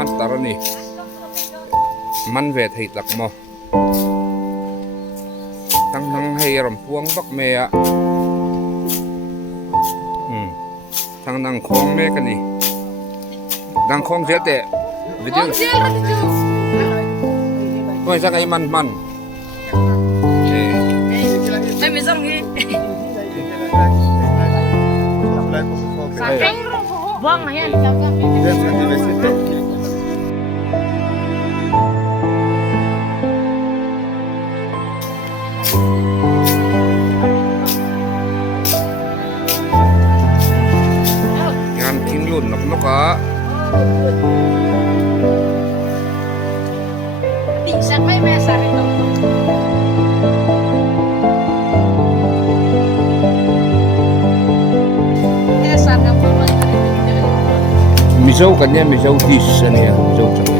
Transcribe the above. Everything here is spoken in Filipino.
han tarani man ve thei tak mo tang nang hei ram puang bak me a tang nang khong me ka ni dang khong je te video oi sa kai man Ay, may sarang eh. Buang na yan. Yan kinlun nok ka. Tingsan may mesa rin ito. Miso kanya miso dish ani ya miso